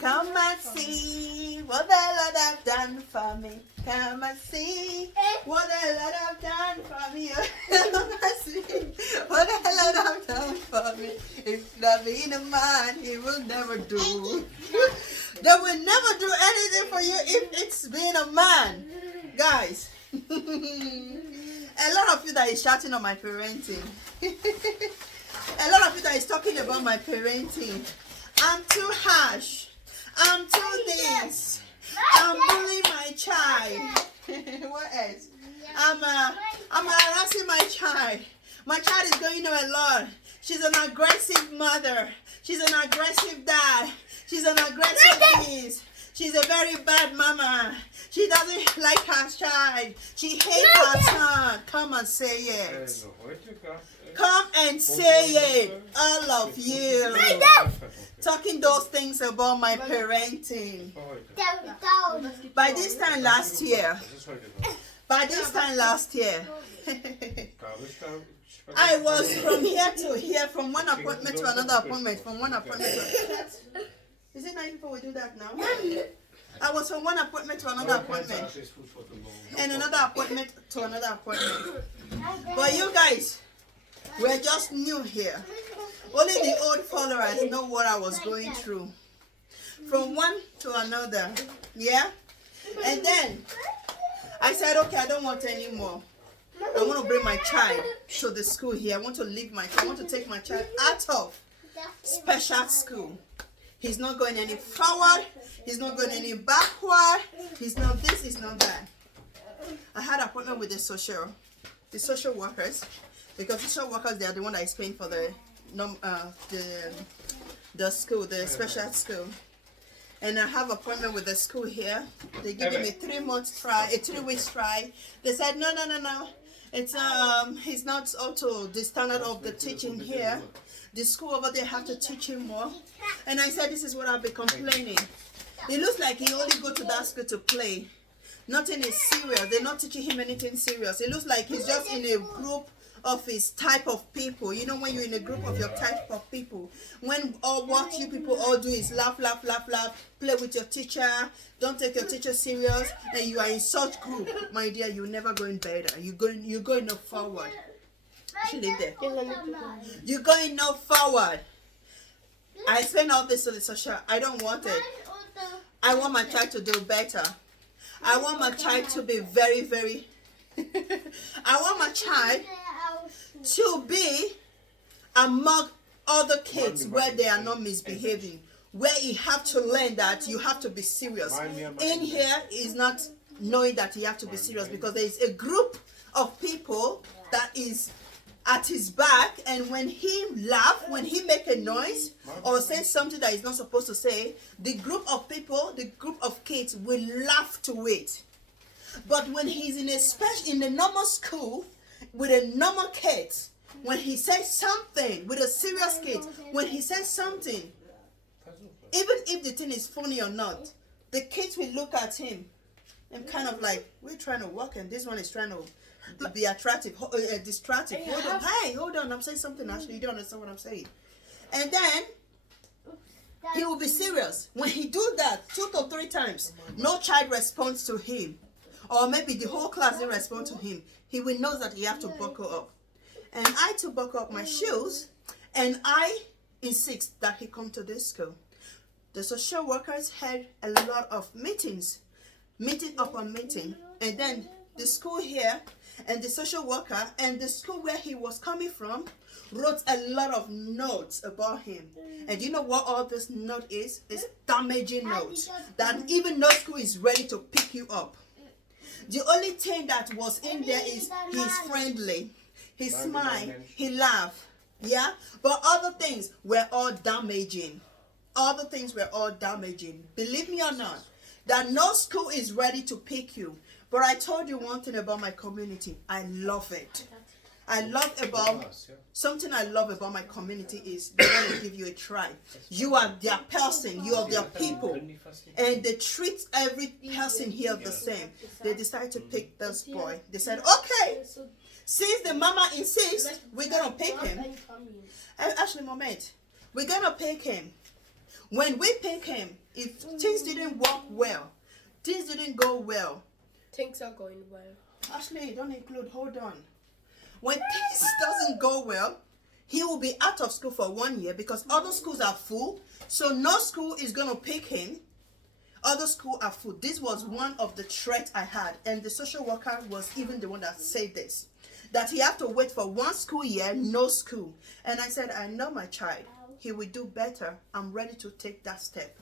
Come and see what the Lord have done for me. Come and see what the Lord have done for me. Come and see what the Lord have done for me. If not being a man, he will never do. They will never do anything for you if it's being a man. Guys. A lot of you that is shouting on my parenting. A lot of you that is talking about my parenting. I'm too harsh. I'm too this. I'm bullying my child. What else? I'm harassing my child. My child is going through a lot. She's an aggressive mother. She's an aggressive dad. She's an aggressive niece. She's a very bad mama. She doesn't like her child. She hates her son. Come and say it. Come and say it. All of you. Talking those things about my parenting. By this time last year, I was from here to here, from one appointment to another appointment, from one appointment to another. Is it 9 people will do that now? I was from one appointment to another appointment, and another appointment to another appointment. But you guys, we're just new here. Only the old followers know what I was going through. From one to another, yeah? And then, I said, okay, I don't want any more. I want to bring my child to the school here. I want to leave my child. I want to take my child out of special school. He's not going any forward. He's not going any backward. He's not this, he's not that. I had an appointment with the social workers, because social workers, they are the one that is paying for the school, the special school. And I have an appointment with the school here. They give me a 3-month try, a 3-week try. They said no. It's he's not up to the standard of the teaching here. The school over there have to teach him more. And I said, this is what I've been complaining. It looks like he only go to that school to play. Nothing is serious. They're not teaching him anything serious. It looks like he's just in a group of his type of people. You know, when you're in a group of your type of people, when all what you people all do is laugh, play with your teacher, don't take your teacher serious, and you are in such group, my dear, you're never going better. You're going no forward. You should live there. You're going no forward. I explain all this to the social. I don't want it. I want my child to do better. I want my child to be very, very I want my child to be among other kids where they are not misbehaving, where you have to learn that you have to be serious. In here is not knowing that you have to be serious, because there is a group of people that is at his back, and when he laugh, when he make a noise or say something that he's not supposed to say, the group of people, the group of kids will laugh to it. But when he's in a normal school with a normal kid, when he says something with a serious kid, when he says something, even if the thing is funny or not, the kids will look at him and kind of like, we're trying to work and this one is trying to be attractive, distractive. Hold on, I'm saying something, Ashley, you don't understand what I'm saying. And then he will be serious. When he do that 2 to 3 times, no child responds to him, or maybe the whole class didn't respond to him, he will know that he have to buckle up. And I to buckle up my shoes, and I insist that he come to this school. The social workers had a lot of meeting upon meeting, and then the school here and the social worker and the school where he was coming from wrote a lot of notes about him. And you know what all this note is? It's damaging notes that even no school is ready to pick you up. The only thing that was in there is he's friendly, he smile, he laugh, yeah? But other things were all damaging. Other things were all damaging. Believe me or not, that no school is ready to pick you. But I told you one thing about my community. I love it. Something I love about my community is they want to give you a try. You are their person, you are their people, and they treat every person here the same. They decided to pick this boy. They said, okay, since the mama insists, we're gonna pick him. Actually, moment, we're gonna pick him. When we pick him, if things didn't work well, things didn't go well. Things are going well. Ashley, don't include, hold on. When things doesn't go well, he will be out of school for 1 year because other schools are full. So no school is going to pick him. Other schools are full. This was one of the threats I had. And the social worker was even the one that said this. That he had to wait for 1 school year, no school. And I said, I know my child. He will do better. I'm ready to take that step.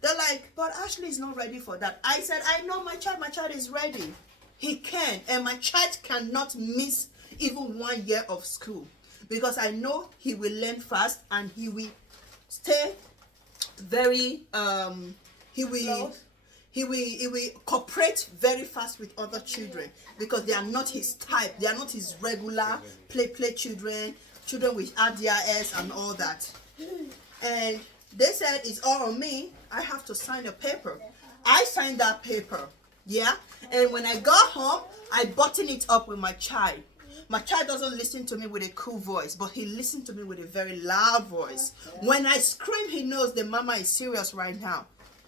They're like, but Ashley is not ready for that. I said, I know my child. My child is ready. He can. And my child cannot miss even 1 year of school. Because I know he will learn fast and he will stay very, he will cooperate very fast with other children because they are not his type. They are not his regular play children with RDIS and all that. And they said it's all on me. I have to sign a paper. I signed that paper. Yeah. And when I got home, I buttoned it up with my child. My child doesn't listen to me with a cool voice, but he listens to me with a very loud voice. When I scream, he knows the mama is serious right now.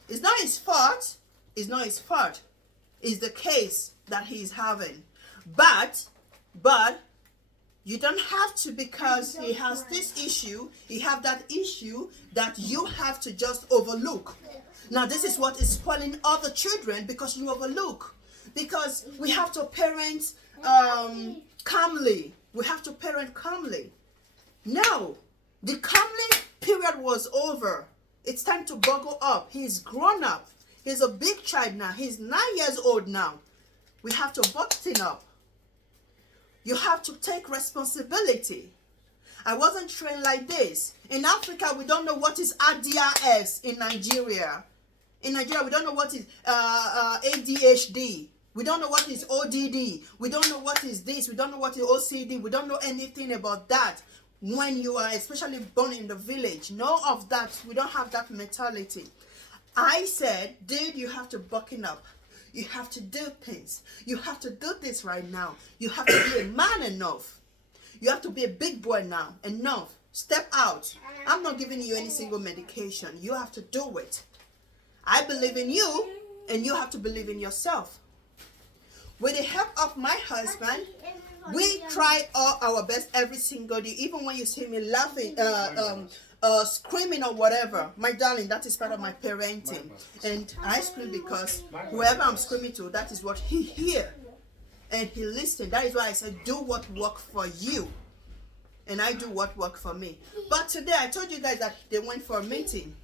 It's not his fault. It's not his fault. It's the case that he's having. But you don't have to, because he has this issue, he have that issue that you have to just overlook. Now this is what is spoiling other children because you overlook. Because we have to parent calmly. We have to parent calmly. Now, the calmly period was over. It's time to buckle up. He's grown up. He's a big child now. He's 9 years old now. We have to button up. You have to take responsibility. I wasn't trained like this. In Africa, we don't know what is RDIS in Nigeria. In Nigeria, we don't know what is ADHD. We don't know what is ODD. We don't know what is this. We don't know what is OCD. We don't know anything about that. When you are especially born in the village, no of that. We don't have that mentality. I said, dude, you have to bucken up. You have to do things. You have to do this right now. You have to be a man enough. You have to be a big boy now. Enough. Step out. I'm not giving you any single medication. You have to do it. I believe in you, and you have to believe in yourself. With the help of my husband, we try all our best every single day. Even when you see me laughing, screaming or whatever, my darling, that is part of my parenting. And I scream because whoever I'm screaming to, that is what he hear. And he listen. That is why I said, do what work for you. And I do what work for me. But today, I told you guys that they went for a meeting.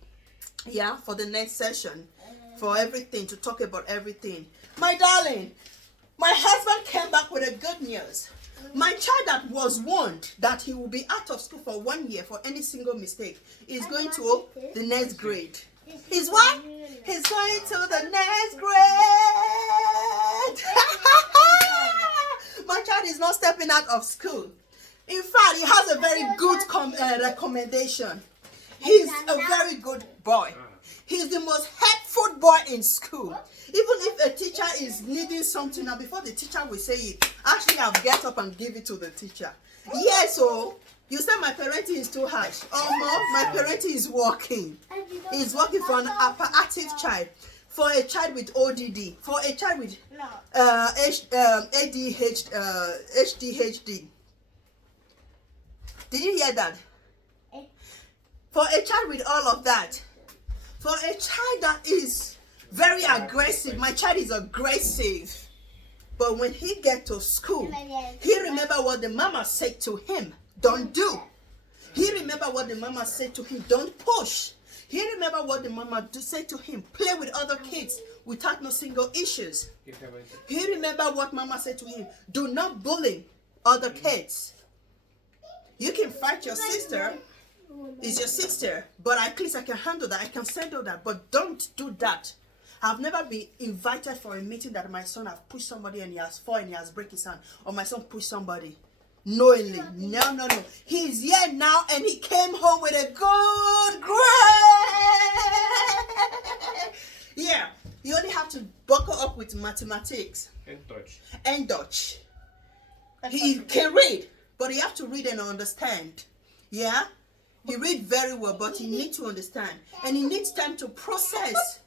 Yeah, for the next session. For everything, to talk about everything. My darling, my husband came back with a good news. My child that was warned that he will be out of school for 1 year for any single mistake is going to the next grade. He's what? He's going to the next grade. My child is not stepping out of school. In fact, he has a very good recommendation. He's a very good boy. He's the most helpful boy in school. Even if a teacher is needing something, now before the teacher will say it, actually I'll get up and give it to the teacher. Yes, so you say my parenting is too harsh. Oh no, my parenting is working. It's working for an hyperactive child, for a child with ODD, for a child with HDHD. Did you hear that? For a child with all of that. For a child that is very aggressive, my child is aggressive. But when he get to school, he remember what the mama said to him, don't do. He remember what the mama said to him, don't push. He remember what the mama said to him, play with other kids without no single issues. He remember what mama said to him, do not bully other kids. You can fight your sister. It's your sister, but at least I can handle that. I can settle that, but don't do that. I've never been invited for a meeting that my son has pushed somebody and he has fallen and he has break his hand, or my son pushed somebody knowingly. No. He's here now and he came home with a good grade. Yeah, you only have to buckle up with mathematics and Dutch. He can read, but you have to read and understand. Yeah. He read very well, but he needs to understand. And he needs time to process.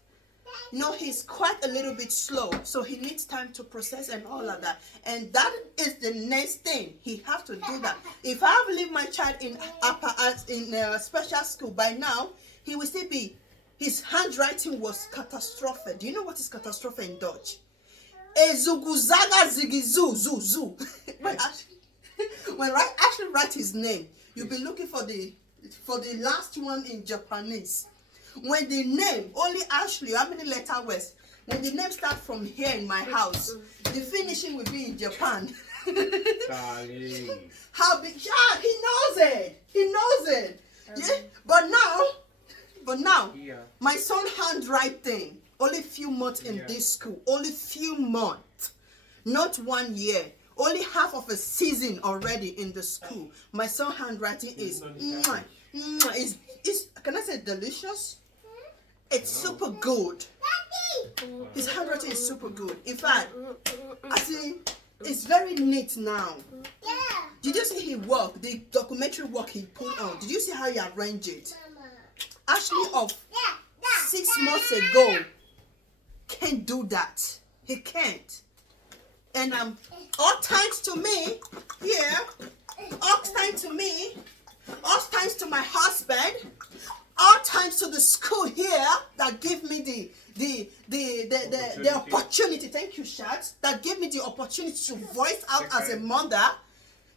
You know, he's quite a little bit slow. So he needs time to process and all of that. And that is the next thing. He has to do that. If I have leave my child in special school, by now, he will still be, his handwriting was catastrophic. Do you know what is catastrophic in Dutch? Ezuguzaga zigizu zu zu. When I actually write his name, you'll be looking for the last one in Japanese. When the name only Ashley, how many letter words? When the name starts from here in my house, the finishing will be in Japan. How big? Yeah, he knows it. He knows it. Yeah, but now, my son handwriting only few months in this school, only few months, not 1 year. Only half of a season already in the school. My son handwriting is can I say delicious? It's super good. His handwriting is super good. In fact, I think it's very neat now. Did you see he work? The documentary work he put on. Did you see how he arranged it? Actually, of 6 months ago, can't do that. He can't. And all thanks to me, all thanks to me, all thanks to my husband, all thanks to the school here that give me the opportunity. Thank you, Shat. That gave me the opportunity to voice out as a mother,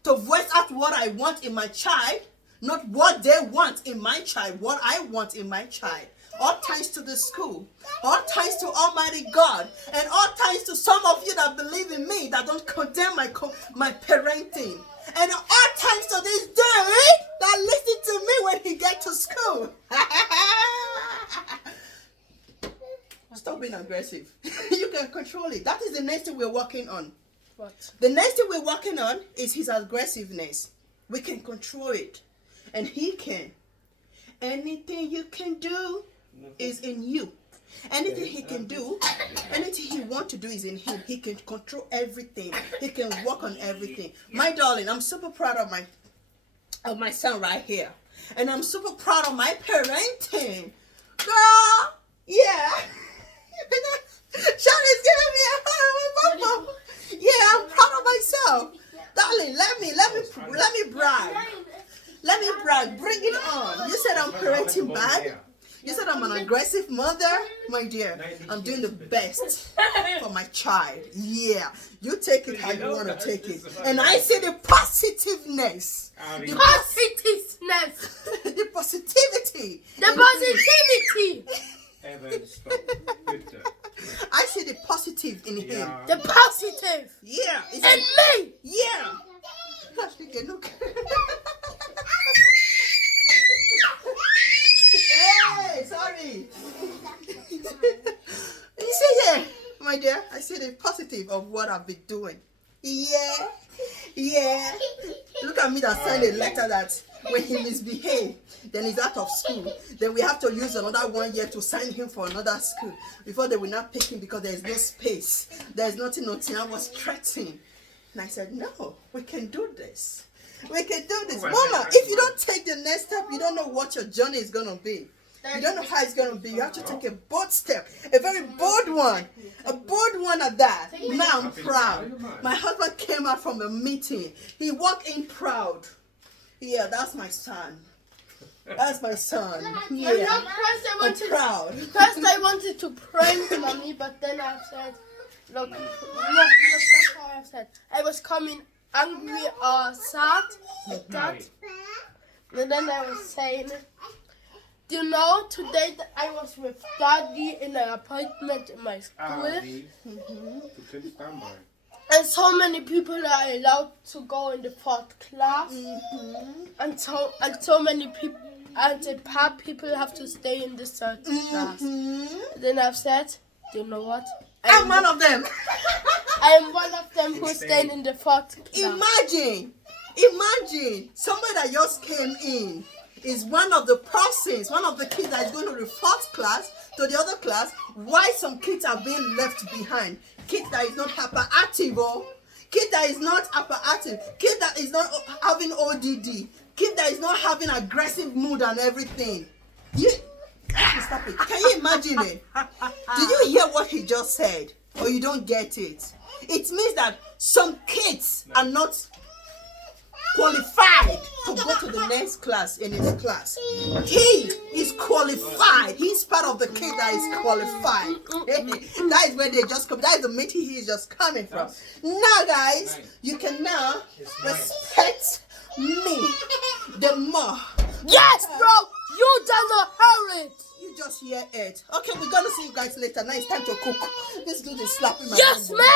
to voice out what I want in my child, not what they want in my child, what I want in my child. All thanks to the school, all thanks to Almighty God, and all thanks to some of you that believe in me, that don't condemn my parenting, and all thanks to this dude that listen to me when he get to school. Stop being aggressive. You can control it. That is the next thing we're working on. What? The next thing we're working on is his aggressiveness. We can control it, and he can. Anything you can do is in you. Anything he can do, anything he wants to do is in him. He can control everything. He can work on everything. My darling, I'm super proud of my son right here. And I'm super proud of my parenting. Girl, yeah. Shawty's giving me a hug. Yeah, I'm proud of myself. Darling, let me brag. Let me brag. Bring it on. You said I'm parenting bad. You said I'm an aggressive mother. My dear, I'm doing the best for my child. Yeah. You take it how you want to take it. And I say the positiveness. The positiveness. The positivity. The positivity. I see the positive in him. The positive. Yeah. And me. Yeah. Look. Hey, sorry. You see here, my dear, I see the positive of what I've been doing. Yeah. Look at me that signed a letter that when he misbehaves, then he's out of school. Then we have to use another 1 year to sign him for another school before they will not pick him because there is no space. There is nothing. I was threatening. And I said, no, we can do this. We can do this. Mama, if you don't take the next step, you don't know what your journey is going to be. You don't know how it's going to be. You have to take a bold step. A very bold one. A bold one at that. Now I'm proud. My husband came out from a meeting. He walked in proud. Yeah, that's my son. That's my son. Yeah. I'm proud. First I wanted to prank mommy, but then I said, look, that's how I said. I was coming angry or sad like that. And then I was saying, do you know, today I was with Daddy in an appointment in my school. And so many people are allowed to go in the 4th class. And so many people, and the people have to stay in the 3rd class. Then I've said, do you know what? I'm one of them. I am one of them who's staying in the 4th class. Imagine somebody that just came in is one of the persons, one of the kids that is going to the 4th class to the other class. Why some kids are being left behind? Kids that is not hyperactive, kid that is not hyperactive, kid that is not having ODD, kid that is not having aggressive mood and everything. You stop it. Can you imagine it? Did you hear what he just said? Or you don't get it? It means that some kids are not qualified to go to the next class in his class. He is qualified. He's part of the kid that is qualified. That is where they just come. That is the meeting he is just coming from. Now, guys, you can now respect me the more. Yes, bro. You done not hear it. You just hear it. Okay, we're gonna see you guys later. Now it's time to cook. This dude is slapping my Yes, elbow. man.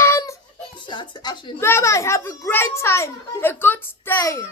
Actually, Bye bye. Have a great time. A good day.